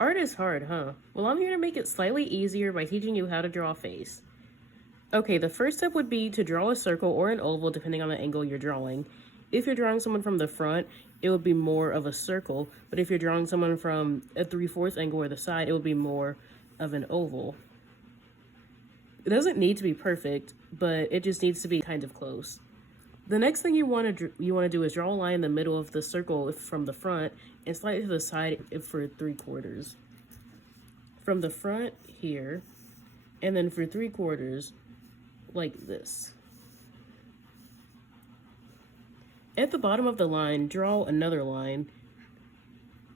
Art is hard, huh? Well, I'm here to make it slightly easier by teaching you how to draw a face. Okay, the first step would be to draw a circle or an oval depending on the angle you're drawing. If you're drawing someone from the front, it would be more of a circle, but if you're drawing someone from a 3/4 angle or the side, it would be more of an oval. It doesn't need to be perfect, but it just needs to be kind of close. The next thing you want to do is draw a line in the middle of the circle from the front and slightly to the side for 3/4. From the front here, and then for 3/4, like this. At the bottom of the line, draw another line.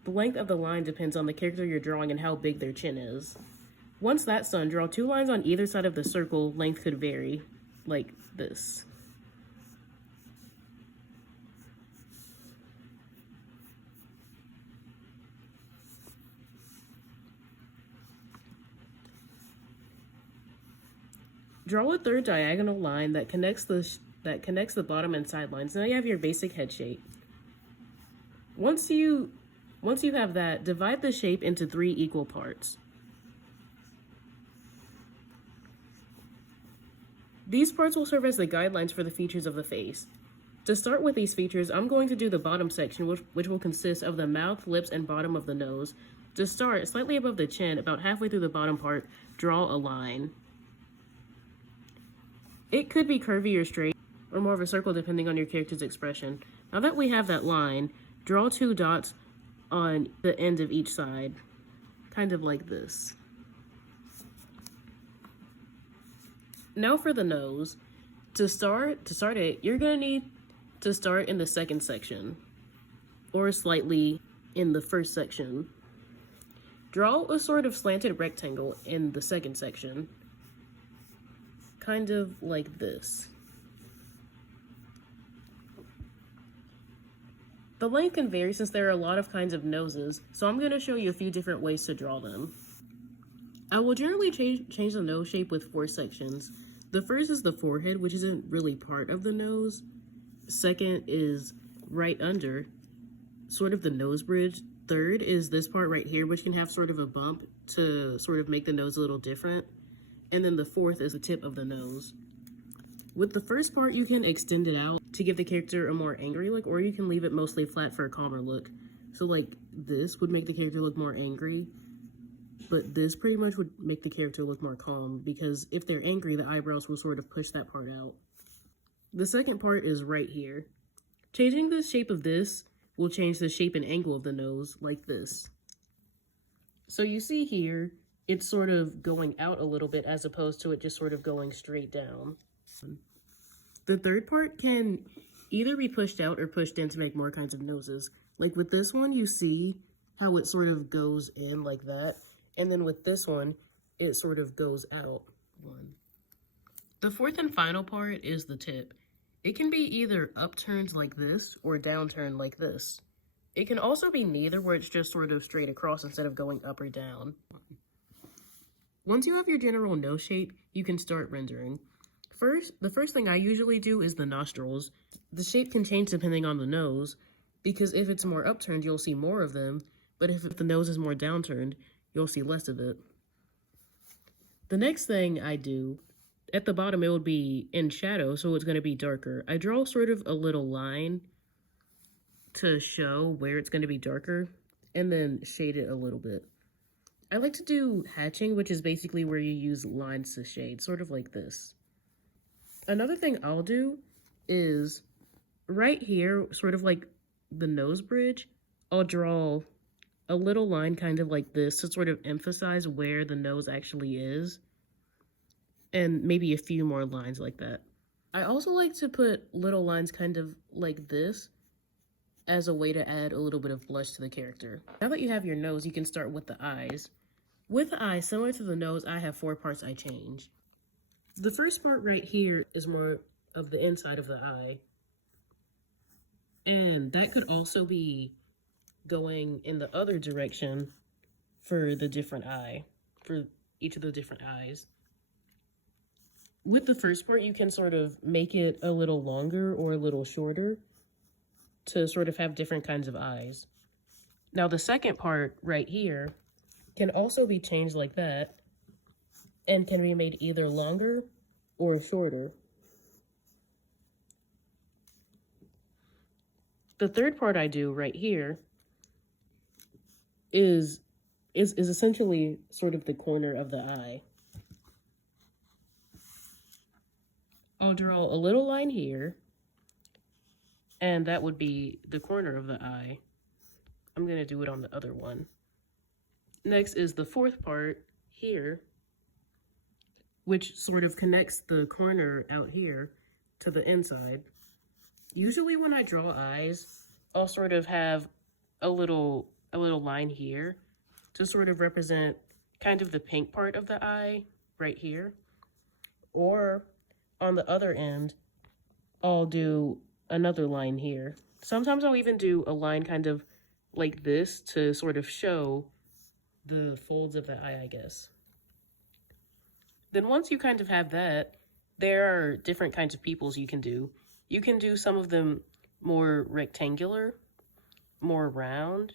The length of the line depends on the character you're drawing and how big their chin is. Once that's done, draw 2 lines on either side of the circle. Length could vary, like this. Draw a third diagonal line that connects the bottom and side lines. Now you have your basic head shape. Once you have that, divide the shape into 3 equal parts. These parts will serve as the guidelines for the features of the face. To start with these features, I'm going to do the bottom section, which will consist of the mouth, lips, and bottom of the nose. To start, slightly above the chin, about halfway through the bottom part, draw a line. It could be curvy or straight, or more of a circle depending on your character's expression. Now that we have that line, draw 2 dots on the end of each side, kind of like this. Now for the nose. To start it, you're gonna need to start in the second section, or slightly in the first section. Draw a sort of slanted rectangle in the second section, kind of like this. The length can vary since there are a lot of kinds of noses, so I'm going to show you a few different ways to draw them. I will generally change the nose shape with 4 sections. The first is the forehead, which isn't really part of the nose. Second is right under, sort of the nose bridge. Third is this part right here, which can have sort of a bump to sort of make the nose a little different. And then the fourth is the tip of the nose. With the first part, you can extend it out to give the character a more angry look, or you can leave it mostly flat for a calmer look. So like this would make the character look more angry, but this pretty much would make the character look more calm, because if they're angry, the eyebrows will sort of push that part out. The second part is right here. Changing the shape of this will change the shape and angle of the nose, like this. So you see here, it's sort of going out a little bit as opposed to it just sort of going straight down. The third part can either be pushed out or pushed in to make more kinds of noses. Like with this one, you see how it sort of goes in like that. And then with this one, it sort of goes out one. The fourth and final part is the tip. It can be either upturned like this or downturned like this. It can also be neither, where it's just sort of straight across instead of going up or down. Once you have your general nose shape, you can start rendering. The first thing I usually do is the nostrils. The shape can change depending on the nose, because if it's more upturned, you'll see more of them, but if the nose is more downturned, you'll see less of it. The next thing I do, at the bottom it would be in shadow, so it's going to be darker. I draw sort of a little line to show where it's going to be darker, and then shade it a little bit. I like to do hatching, which is basically where you use lines to shade, sort of like this. Another thing I'll do is right here, sort of like the nose bridge, I'll draw a little line kind of like this to sort of emphasize where the nose actually is, and maybe a few more lines like that. I also like to put little lines kind of like this as a way to add a little bit of blush to the character. Now that you have your nose, you can start with the eyes. With the eyes, similar to the nose, I have 4 parts I change. The first part right here is more of the inside of the eye. And that could also be going in the other direction for the different eye, for each of the different eyes. With the first part, you can sort of make it a little longer or a little shorter to sort of have different kinds of eyes. Now the second part right here, can also be changed like that and can be made either longer or shorter. The third part I do right here is essentially sort of the corner of the eye. I'll draw a little line here, and that would be the corner of the eye. I'm going to do it on the other one. Next is the fourth part here, which sort of connects the corner out here to the inside. Usually when I draw eyes, I'll sort of have a little line here to sort of represent kind of the pink part of the eye right here. Or on the other end, I'll do another line here. Sometimes I'll even do a line kind of like this to sort of show the folds of the eye, I guess. Then once you kind of have that, there are different kinds of pupils you can do. You can do some of them more rectangular, more round,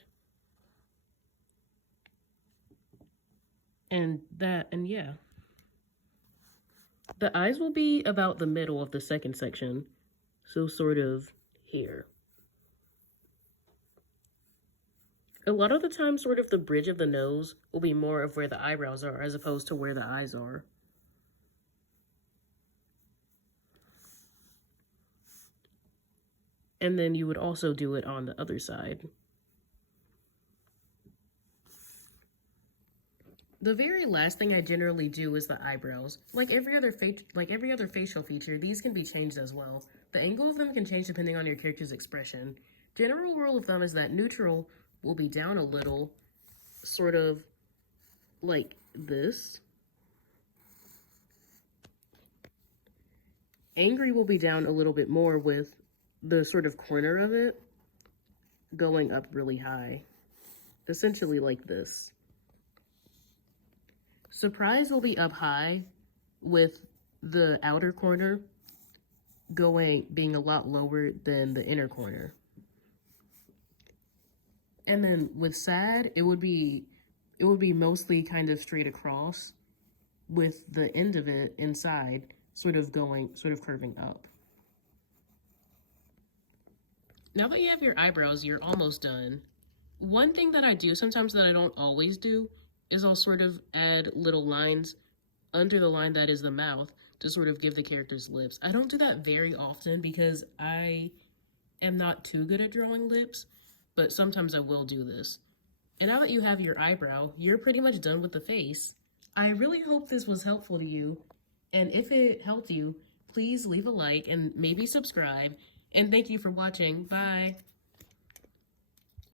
and yeah. The eyes will be about the middle of the second section, so sort of here. A lot of the time, sort of the bridge of the nose will be more of where the eyebrows are as opposed to where the eyes are. And then you would also do it on the other side. The very last thing I generally do is the eyebrows. Like every other facial feature, these can be changed as well. The angle of them can change depending on your character's expression. General rule of thumb is that neutral will be down a little, sort of like this. Angry will be down a little bit more with the sort of corner of it going up really high, essentially like this. Surprise will be up high with the outer corner being a lot lower than the inner corner. And then with sad, it would be mostly kind of straight across with the end of it inside sort of curving up. Now that you have your eyebrows, you're almost done. One thing that I do sometimes that I don't always do is I'll sort of add little lines under the line that is the mouth to sort of give the character's lips. I don't do that very often because I am not too good at drawing lips, but sometimes I will do this. And now that you have your eyebrow, you're pretty much done with the face. I really hope this was helpful to you, and if it helped you, please leave a like and maybe subscribe, and thank you for watching. Bye!